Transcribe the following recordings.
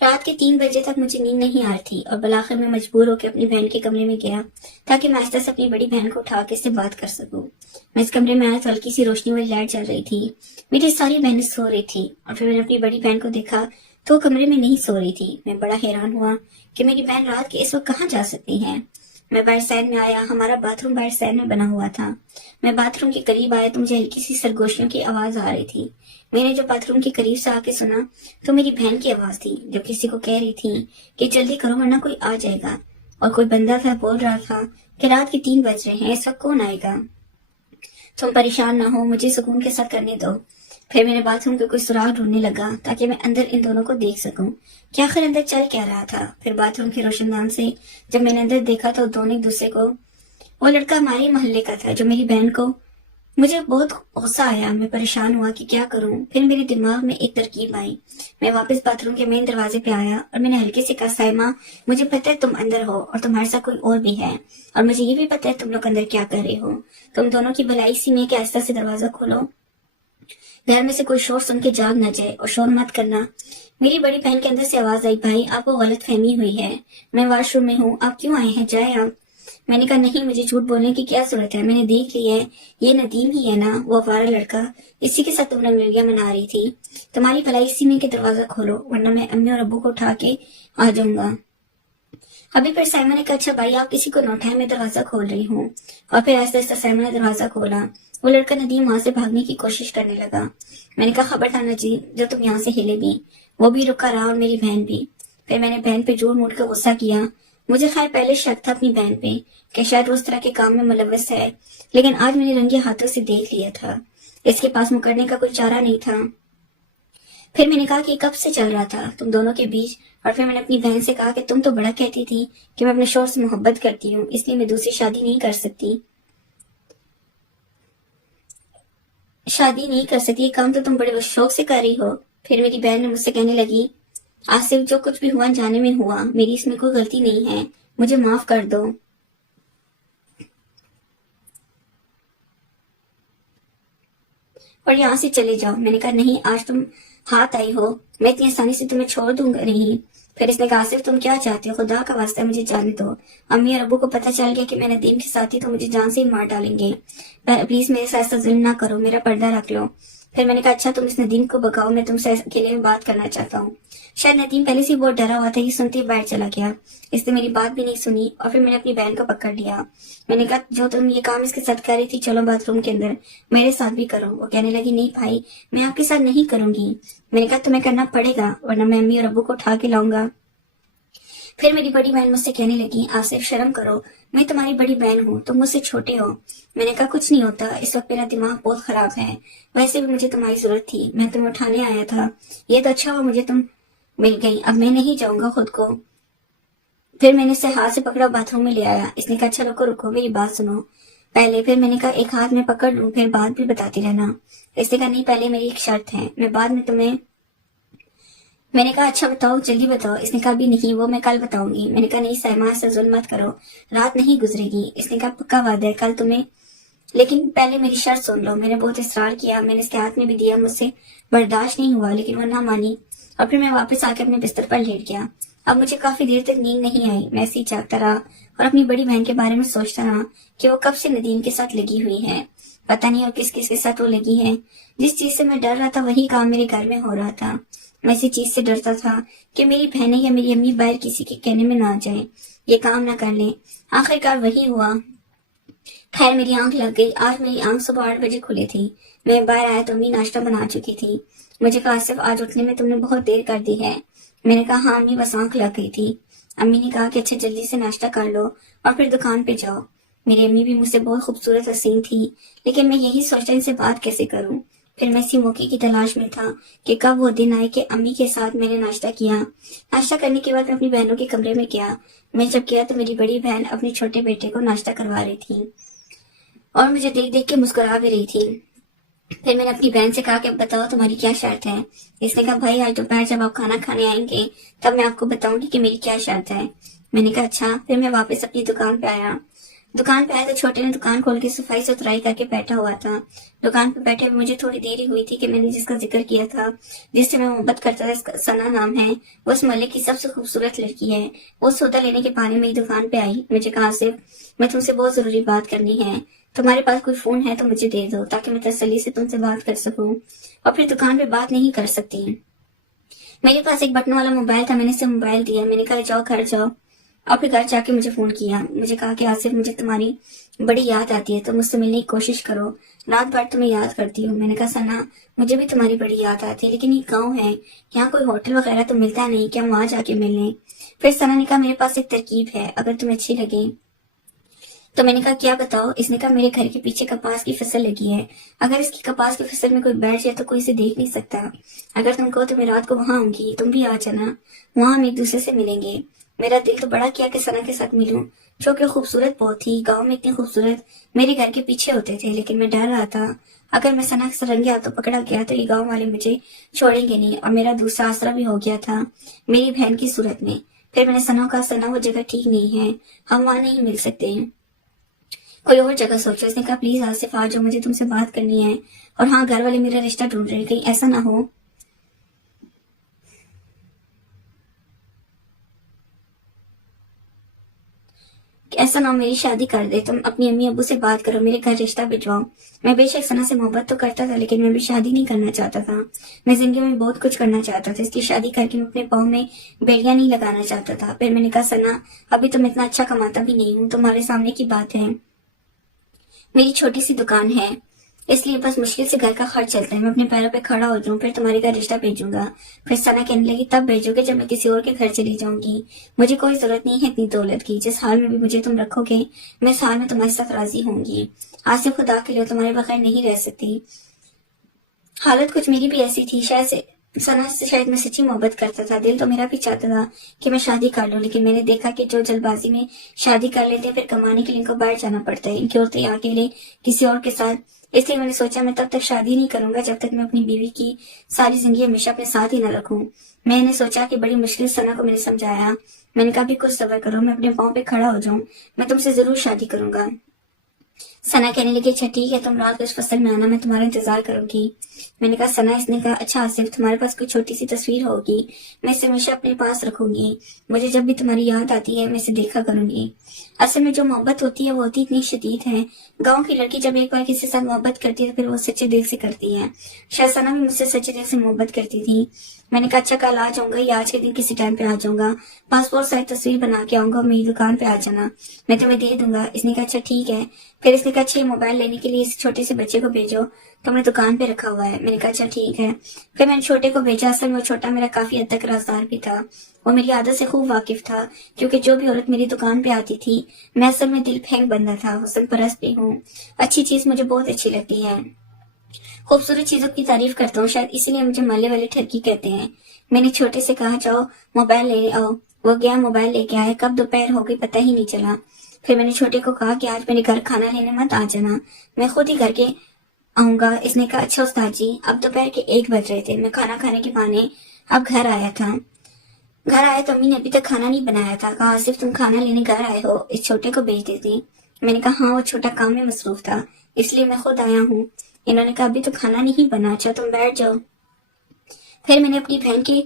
رات کے 3 بجے تک مجھے نیند نہیں آ رہی تھی اور بالآخر میں مجبور ہو کے اپنی بہن کے کمرے میں گیا تاکہ میں آہستہ سے اپنی بڑی بہن کو اٹھا کے اس سے بات کر سکوں۔ میں اس کمرے میں آیا تو ہلکی سی روشنی والی لائٹ چل رہی تھی۔ میری ساری بہنیں سو رہی تھی اور پھر میں نے اپنی بڑی بہن کو دیکھا تو وہ کمرے میں نہیں سو رہی تھی۔ میں بڑا حیران ہوا کہ میری بہن رات کے اس وقت کہاں جا سکتی ہیں۔ میں باہر سائڈ میں آیا، ہمارا باتھ روم باہر سائڈ میں بنا ہوا تھا۔ میں باتھ روم کے قریب آیا تو مجھے ہلکی سی سرگوشیوں کی آواز آ رہی تھی۔ میں نے جو باتھ روم کے قریب سے آ کے سنا تو میری بہن کی آواز تھی جو کسی کو کہہ رہی تھی کہ جلدی کرو ورنہ کوئی آ جائے گا، اور کوئی بندہ تھا بول رہا تھا کہ رات کے 3 بج رہے ہیں، اس وقت کون آئے گا، تم پریشان نہ ہو، مجھے سکون کے ساتھ کرنے دو۔ پھر میں نے باتھ روم کے کوئی سراغ ڈھونڈنے لگا تاکہ میں اندر ان دونوں کو دیکھ سکوں کہ آخر اندر چل کیا رہا تھا۔ پھر باتھ روم کے روشن دان سے جب میں نے اندر دیکھا تو دونوں ایک دوسرے کو، وہ لڑکا ہمارے محلے کا تھا جو میری بہن کو، مجھے بہت غصہ آیا۔ میں پریشان ہوا کہ کیا کروں۔ پھر میرے دماغ میں ایک ترکیب آئی۔ میں واپس باتھ روم کے مین دروازے پہ آیا اور میں نے ہلکے سے کہا، سائمہ مجھے پتہ ہے تم اندر ہو اور تمہارے ساتھ کوئی اور بھی ہے، اور مجھے یہ بھی پتہ ہے تم لوگ اندر کیا کر رہے ہو۔ تم دونوں کی بھلائی سی میں کہ آہستہ سے دروازہ کھولو، گھر میں سے کوئی شور سن کے جاگ نہ جائے، اور شور مت کرنا۔ میری بڑی بہن کے اندر سے آواز آئی، بھائی آپ کو غلط فہمی ہوئی ہے، میں واش روم میں ہوں، آپ کیوں آئے ہیں، جائیں آپ۔ میں نے کہا نہیں، مجھے جھوٹ بولنے کی کیا ضرورت ہے، میں نے دیکھ لی ہے، یہ ندیم ہی ہے نا، وہ آوارہ لڑکا، اسی کے ساتھ تم نے مرگیاں منا رہی تھی۔ تمہاری بھلائی اسی میں کہ دروازہ کھولو ورنہ میں امی اور ابو کو اٹھا کے آ جاؤں گا۔ ابھی پھر سائمہ نے کہا، اچھا بھائی آپ کسی کو نہ اٹھائیں، میں دروازہ کھول رہی ہوں۔ اور پھر آہستہ آہستہ سائمہ نے دروازہ کھولا۔ وہ لڑکا ندیم وہاں سے بھاگنے کی کوشش کرنے لگا۔ میں نے کہا، خبر تھا نا جی جو تم یہاں سے ہلے بھی۔ وہ بھی رکا رہا اور میری بہن بھی۔ پھر میں نے بہن پہ جوڑ موڑ کے غصہ کیا۔ مجھے خیر پہلے شک تھا اپنی بہن پہ کہ شاید وہ اس طرح کے کام میں ملوث ہے، لیکن آج میں نے رنگے ہاتھوں سے دیکھ لیا تھا، اس کے پاس مکرنے کا کوئی چارہ نہیں تھا۔ پھر میں نے کہا کہ یہ کب سے چل رہا تھا تم دونوں کے بیچ، اور پھر میں نے اپنی بہن سے کہا کہ تم تو بڑا کہتی تھی کہ میں اپنے شوہر سے محبت کرتی ہوں، اس لیے میں دوسری شادی نہیں کر سکتی، یہ کام تو تم بڑے شوق سے کر رہی ہو۔ پھر میری بہن نے مجھ سے کہنے لگی، آصف جو کچھ بھی ہوا جانے میں ہوا، میری اس میں کوئی غلطی نہیں ہے، مجھے معاف کر دو اور یہاں سے چلے جاؤ۔ میں نے کہا نہیں، آج تم ہاتھ آئی ہو، میں اتنی آسانی سے تمہیں چھوڑ دوں گا نہیں۔ پھر اس نے کہا، آصف تم کیا چاہتے ہو، خدا کا واسطہ مجھے جانے دو، امی اور ابو کو پتہ چل گیا کہ میں ندیم کے ساتھ ہی تو مجھے جان سے ہی مار ڈالیں گے، پلیز میرے ساتھ ایسا ظلم نہ کرو، میرا پردہ رکھ لو۔ پھر میں نے کہا، اچھا تم اس ندیم کو بکاؤ، میں تم سے اکیلے میں بات کرنا چاہتا ہوں۔ شاید ندیم پہلے سے بہت ڈرا ہوا تھا، یہ سنتے ہی باہر چلا گیا، اس نے میری بات بھی نہیں سنی، اور پھر میں نے اپنی بہن کو پکڑ لیا۔ میں نے کہا، جو تم یہ کام اس کے ساتھ کر رہی تھی، چلو باتھ روم کے اندر میرے ساتھ بھی کرو۔ وہ کہنے لگی، نہیں بھائی میں آپ کے ساتھ نہیں کروں گی۔ میں نے کہا، تمہیں کرنا پڑے گا ورنہ میں امی اور ابو کو اٹھا کے لاؤں گا۔ پھر میری بڑی بہن مجھ سے کہنے لگی، آصف شرم کرو، میں تمہاری بڑی بہن ہوں، تم مجھ سے چھوٹے ہو۔ میں نے کہا، کچھ نہیں ہوتا، اس وقت میرا دماغ بہت خراب ہے، ویسے بھی مجھے تمہاری ضرورت تھی، میں تمہیں اٹھانے آیا تھا، یہ تو اچھا ہوا مجھے تم مل گئی، اب میں نہیں جاؤں گا خود کو۔ پھر میں نے اسے ہاتھ سے پکڑا باتھ روم میں لے آیا۔ اس نے کہا، اچھا رکو رکو میری بات سنو پہلے۔ پھر میں نے کہا، ایک ہاتھ میں پکڑ لوں پھر بات بھی بتاتی رہنا۔ اس نے کہا، نہیں پہلے میری ایک شرط ہے، میں بعد میں تمہیں۔ میں نے کہا، اچھا بتاؤ جلدی بتاؤ۔ اس نے کہا، بھی نہیں، وہ میں کل بتاؤں گی۔ میں نے کہا، نہیں سائمہ سے ظلم مت کرو، رات نہیں گزرے گی۔ اس نے کہا، پکا وعدہ ہے کل تمہیں، لیکن پہلے میری شرط سن لو۔ میں نے بہت اصرار کیا، میں نے اس کے ہاتھ میں بھی دیا، مجھ سے برداشت نہیں ہوا، لیکن وہ نہ مانی، اور پھر میں واپس آ کے اپنے بستر پر لیٹ گیا۔ اب مجھے کافی دیر تک نیند نہیں آئی، میں ایسے ہی جاگتا رہا اور اپنی بڑی بہن کے بارے میں سوچتا رہا کہ وہ کب سے ندیم کے ساتھ لگی ہوئی ہے، پتہ نہیں اور کس کس کے ساتھ وہ لگی ہے۔ جس چیز سے میں ڈر رہا تھا وہی کام میرے گھر میں ہو رہا تھا۔ میں اسی چیز سے ڈرتا تھا کہ میری بہنیں یا میری امی باہر کسی کے کہنے میں نہ آ جائیں، یہ کام نہ کر لیں۔ آخرکار وہی ہوا۔ خیر میری آنکھ لگ گئی۔ آج میری آنکھ صبح 8 بجے کھلی تھی۔ میں باہر آیا تو امی ناشتہ بنا چکی تھی۔ مجھے کہا، آصف آج اٹھنے میں تم نے بہت دیر کر دی ہے۔ میں نے کہا، ہاں امی بس آنکھ لگ گئی تھی۔ امی نے کہا کہ اچھا جلدی سے ناشتہ کر لو اور پھر دکان پہ جاؤ۔ میری امی بھی مجھ سے بہت خوبصورت حسین تھی، لیکن میں یہی سوچتا ان سے بات کیسے کروں۔ پھر میں اسی موقع کی تلاش میں تھا کہ کب وہ دن آئے کہ امی کے ساتھ میں نے ناشتہ کیا۔ ناشتہ کرنے کے بعد میں اپنی بہنوں کے کمرے میں گیا۔ میں جب گیا تو میری بڑی بہن اپنے چھوٹے بیٹے کو ناشتہ کروا رہی تھی اور مجھے دیکھ دیکھ کے مسکرا بھی رہی تھی۔ پھر میں نے اپنی بہن سے کہا کہ بتاؤ تمہاری کیا شرط ہے۔ اس نے کہا، بھائی آج دوپہر جب آپ کھانا کھانے آئیں گے تب میں آپ کو بتاؤں گی کہ میری کیا شرط ہے۔ میں نے کہا، اچھا۔ پھر میں واپس اپنی دکان پہ آیا दुकान पे आया तो छोटे ने दुकान खोल के सफाई सुथराई करके बैठा हुआ था। दुकान पे बैठे मुझे थोड़ी देर ही हुई थी कि मैंने जिसका जिक्र किया था, जिससे मैं मोहब्बत करता था, इसका सना नाम है, वो इस मोहल्ले की सबसे खूबसूरत लड़की है। वो सौदा लेने के बहाने मेरी दुकान पे आई। मुझे कहा, आसिफ मैं तुमसे बहुत जरूरी बात करनी है, तुम्हारे पास कोई फोन है तो मुझे दे दो ताकि मैं तसल्ली से तुमसे बात कर सकूं, और फिर दुकान पे बात नहीं कर सकती। मेरे पास एक बटन वाला मोबाइल था, मैंने इसे मोबाइल दिया। मैंने कहा, जाओ घर जाओ। और फिर घर जाके मुझे फोन किया। मुझे कहा कि आसिफ मुझे तुम्हारी बड़ी याद आती है, तो मुझसे मिलने की कोशिश करो, रात भर तुम्हें याद करती हूँ। मैंने कहा, सना मुझे भी तुम्हारी बड़ी याद आती है, लेकिन ये गाँव है, यहाँ कोई होटल वगैरह तो मिलता नहीं, क्या वहां जाके मिल लें? फिर सना ने कहा, मेरे पास एक तरकीब है, अगर तुम्हें अच्छी लगे। तो मैंने कहा, क्या बताओ? इसने कहा, मेरे घर के पीछे कपास की फसल लगी है, अगर इसकी कपास की फसल में कोई बैठ जाए तो कोई इसे देख नहीं सकता। अगर तुम कहो तो मैं रात को वहां आऊंगी, तुम भी आ जाना, वहां हम एक दूसरे से मिलेंगे। मेरा दिल तो बड़ा किया कि सना के साथ मिलूं, जो कि खूबसूरत बहुत थी। गाँव में इतनी खूबसूरत मेरे घर के पीछे होते थे, लेकिन मैं डर रहा था अगर मैं सना के रंगे हाथों पकड़ा गया तो ये गाँव वाले मुझे छोड़ेंगे नहीं, और मेरा दूसरा आसरा भी हो गया था मेरी बहन की सूरत में। फिर मैंने सना का, सना वो जगह ठीक नहीं है, हम वहां नहीं मिल सकते हैं, कोई और जगह सोचो। उसने कहा, प्लीज आसिफ आ जाओ, मुझे तुमसे बात करनी है, और हाँ, घर वाले मेरा रिश्ता ढूंढ रहे हैं, कहीं ऐसा ना हो मेरी शादी कर दे। तुम अपनी अम्मी अब्बू से बात करो, मेरे घर रिश्ता भिजवाओ। मैं बेशक सना से मोहब्बत तो करता था, लेकिन मैं भी शादी नहीं करना चाहता था। मैं जिंदगी में बहुत कुछ करना चाहता था, इसकी शादी करके मैं अपने पाँव में बेड़ियां नहीं लगाना चाहता था। फिर मैंने कहा, सना अभी तुम इतना अच्छा कमाता भी नहीं हूँ, तुम्हारे सामने की बात है, मेरी छोटी सी दुकान है, इसलिए बस मुश्किल से घर का खर्च चलता है। मैं अपने पैरों पे खड़ा हो जाऊं, फिर तुम्हारे घर रिश्ता भेजूंगा। फिर सना कहने लगी, तब भेजोगे जब मैं किसी और के घर चली जाऊंगी, मुझे कोई जरूरत नहीं है इतनी दौलत की, जिस हाल में भी मुझे तुम रखोगे मैं इस हाल में तुम्हारे साथ राजी होंगी। आज से खुदा के लिए तुम्हारे बगैर नहीं रह सकती। हालत कुछ मेरी भी ऐसी थी, सना से शायद मैं सच्ची मोहब्बत करता था। दिल तो मेरा भी चाहता था कि मैं शादी कर लूं, लेकिन मैंने देखा कि जो जल्दबाजी में शादी कर लेते हैं, फिर कमाने के लिए इनको बाहर जाना पड़ता है, इनकी औरतें अकेले किसी और के साथ। इसलिए मैंने सोचा मैं तब तक शादी नहीं करूंगा जब तक मैं अपनी बीवी की सारी जिंदगी हमेशा अपने साथ ही न रखूं। मैंने सोचा कि बड़ी मुश्किल सना को मैंने समझाया। मैंने कहा, भी कुछ सब्र करो, मैं अपने पाँव पे खड़ा हो जाऊं, मैं तुमसे जरूर शादी करूंगा। सना कहने लगी, अच्छा ठीक है, तुम रात को इस फसल में आना, मैं तुम्हारा इंतजार करूंगी। मैंने कहा, सना? इसने कहा, अच्छा आसिफ तुम्हारे पास कोई छोटी सी तस्वीर होगी, मैं इसे हमेशा अपने पास रखूंगी, मुझे जब भी तुम्हारी याद आती है मैं इसे देखा करूंगी। असल में जो मोहब्बत होती है वो होती इतनी शदीद है। गाँव की लड़की जब एक बार किसी से मोहब्बत करती है तो फिर वो सच्चे दिल से करती है। शायद सना भी मुझसे सच्चे दिल से मोहब्बत करती थी। मैंने कहा, अच्छा कल आ जाऊंगा, या आज के दिन किसी टाइम पे आ जाऊंगा, पासपोर्ट साइज तस्वीर बना के आऊंगा, मेरी दुकान पे आ जाना, मैं तुम्हें दे दूंगा। इसने कहा, अच्छा ठीक है। फिर इसने कहा, अच्छे मोबाइल लेने के लिए इस छोटे से बच्चे को भेजो, तुमने दुकान पे रखा हुआ है। मैंने कहा, अच्छा ठीक है। फिर मैंने छोटे को भेजा। असल में वो छोटा मेरा काफी हद तक राजदार भी था, वो मेरी आदत से खूब वाकिफ था, क्योंकि जो भी औरत मेरी दुकान पे आती थी, मैं असल में दिल फेंक बंदा था, हुस्न परस्त भी हूँ, अच्छी चीज मुझे बहुत अच्छी लगती है, खूबसूरत चीजों की तारीफ करता हूँ, शायद इसीलिए मुझे माले वाले ठरकी कहते हैं। मैंने छोटे से कहा, जाओ मोबाइल ले आओ। वो गया, मोबाइल लेके आया, कब दोपहर हो गई पता ही नहीं चला। फिर मैंने छोटे को कहा कि आज मेरे घर खाना लेने मत आ जाना, मैं खुद ही घर के आऊंगा। इसने कहा, अच्छा उस्ताद जी। अब दोपहर के 1 बज रहे थे। मैं खाना खाने के बहाने अब घर आया था। घर आया तो अम्मी ने अभी तक खाना नहीं बनाया था। कहा, आसिफ तुम खाना लेने घर आए हो, इस छोटे को भेज देती। मैंने कहा, हाँ वो छोटा काम में मसरूफ था, इसलिए मैं खुद आया हूँ। इन्होंने कहा, अभी तो खाना नहीं बना, अच्छा तुम बैठ जाओ। फिर मैंने अपनी बहन के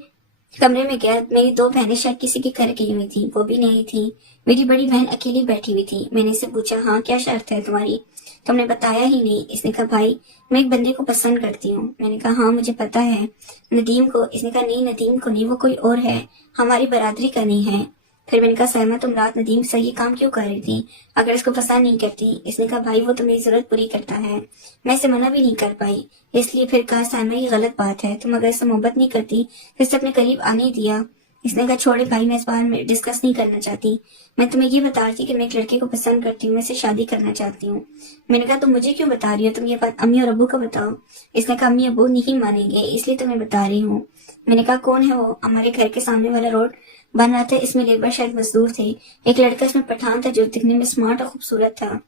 कमरे में गया। मेरी 2 बहनें शायद किसी के घर गई हुई थी, वो भी नहीं थी। मेरी बड़ी बहन अकेली बैठी हुई थी। मैंने इसे पूछा, हाँ क्या शर्त है तुम्हारी, तुमने बताया ही नहीं। इसने कहा, भाई मैं एक बंदे को पसंद करती हूँ। मैंने कहा, हाँ मुझे पता है, नदीम को। इसने कहा, नहीं नदीम को नहीं, वो कोई और है, हमारी बरादरी का नहीं है। फिर मैंने कहा, साइमा तुम रात नदीम से ये काम क्यों कर रही थी, अगर इसको पसंद नहीं करती। इसने कहा, भाई वो तो मेरी जरूरत पूरी करता है, मैं इसे मना भी नहीं कर पाई, इसलिए। फिर कहा, साइमा ये गलत बात है, तुम अगर इससे मोहब्बत नहीं करती तो इसे अपने करीब आने ही दिया। इसने कहा, छोड़े भाई, मैं इस बारे में डिस्कस नहीं करना चाहती, मैं तुम्हें ये बता रही थी कि मैं एक लड़के को पसंद करती हूँ, मैं इसे शादी करना चाहती हूँ। मैंने कहा, तुम मुझे क्यों बता रही हो, तुम ये बात अम्मी और अब्बू को बताओ। इसने कहा, अम्मी अब्बू नहीं मानेंगे, इसलिए तुम्हें बता रही हूँ। मैंने कहा, कौन है वो? हमारे घर के सामने वाला रोड बन रहा था, इसमें लेबर शायद मजदूर थे, एक लड़का इसमें पठान था जो दिखने में स्मार्ट और खूबसूरत था।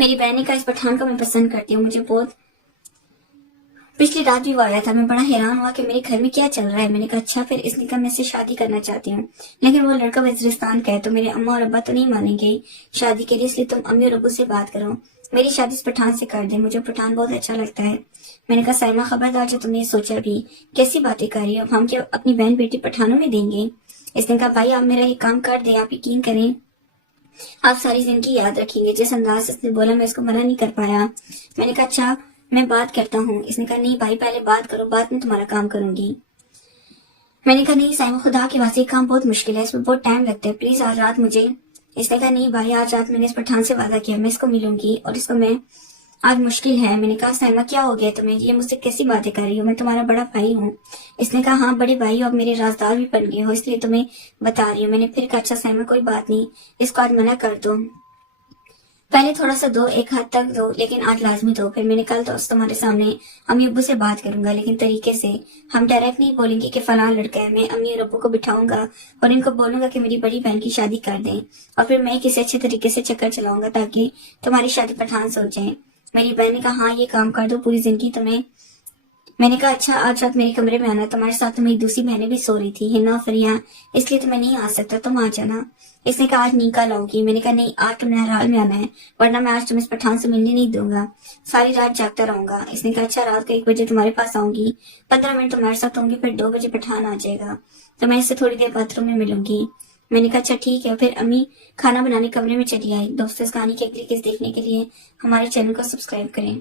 मेरी बहन ने कहा, इस पठान को मैं पसंद करती हूँ, मुझे बहुत पिछली रात भी वो आया था। मैं बड़ा हैरान हुआ कि मेरे घर में क्या चल रहा है। मैंने कहा अच्छा। फिर इसने कहा मैं इससे शादी करना चाहती हूँ, लेकिन वो लड़का वजीरिस्तान का है, तो मेरे अम्मा और अब्बा तो नहीं मानेंगे शादी के लिए, इसलिए तुम अम्मी और अब्बू से बात करो, मेरी शादी इस पठान से कर दे, मुझे पठान बहुत अच्छा लगता है। मैंने कहा साइमा खबरदार जो तुमने ये सोचा भी, कैसी बातें कर रही हो, अब हम क्या अपनी बहन बेटी पठानों में देंगे। इसने कहा भाई आप मेरा ये काम कर दे, आप यकीन करें आप सारी जिंदगी याद रखेंगे। जिस अंदाज से इसने बोला मैं इसको मना नहीं कर पाया। मैंने कहा अच्छा मैं बात करता हूँ। इसने कहा नहीं भाई पहले बात करो, बाद में तुम्हारा काम करूंगी। मैंने कहा नहीं साइमा खुदा के वास्ते काम बहुत मुश्किल है, इसमें बहुत टाइम लगता है, प्लीज आज रात मुझे। इसने कहा नहीं भाई आज रात मैंने इस पठान से वादा किया मैं इसको मिलूंगी और इसको मैं आज मुश्किल है। मैंने कहा साइमा क्या हो गया तुम्हें, ये मुझसे कैसी बातें कर रही हो, मैं तुम्हारा बड़ा भाई हूँ। इसने कहा हाँ बड़े भाई हो, अब मेरे राजदार भी बन गए हो, इसलिए तुम्हें बता रही हूँ। मैंने फिर कहा अच्छा साइमा कोई बात नहीं, इसको आज मना कर दो, पहले थोड़ा सा दो, एक हद तक दो, लेकिन आज लाजमी दो। फिर मैंने कल तो तुम्हारे सामने अम्मी अब्बू से बात करूंगा, लेकिन तरीके से, हम डायरेक्ट नहीं बोलेंगे कि फलां लड़का है। मैं अम्मी और अब्बू को बिठाऊंगा और इनको बोलूंगा कि मेरी बड़ी बहन की शादी कर दें, और फिर मैं किसी अच्छे तरीके से चक्कर चलाऊंगा ताकि तुम्हारी शादी पठान से हो जाए। मेरी बहन ने कहा हाँ ये काम कर दो, पूरी जिंदगी तुम्हें। मैंने कहा अच्छा आज रात मेरे कमरे में आना, तुम्हारे साथ तो मेरी दूसरी बहनें भी सो रही थी, हिना फरिया, इसलिए तो मैं नहीं आ सकता, तुम आ जाना। इसने कहा आज नीका लाऊंगी। मैंने कहा नहीं आज तुमने हराल में आना है, वरना मैं आज तुम्हें इस पठान से मिलने नहीं दूंगा, सारी रात जागता रहूंगा। इसने कहा अच्छा रात को 1 बजे तुम्हारे पास आऊंगी, 15 मिनट तुम्हारे साथ होंगे, फिर 2 बजे पठान आ जाएगा, तो मैं इससे थोड़ी देर बाथरूम में मिलूंगी। मैंने कहा अच्छा ठीक है। फिर अम्मी खाना बनाने कमरे में चली आई। दोस्तों इस कहानी की अगली किस्त देखने के लिए हमारे चैनल को सब्सक्राइब करें।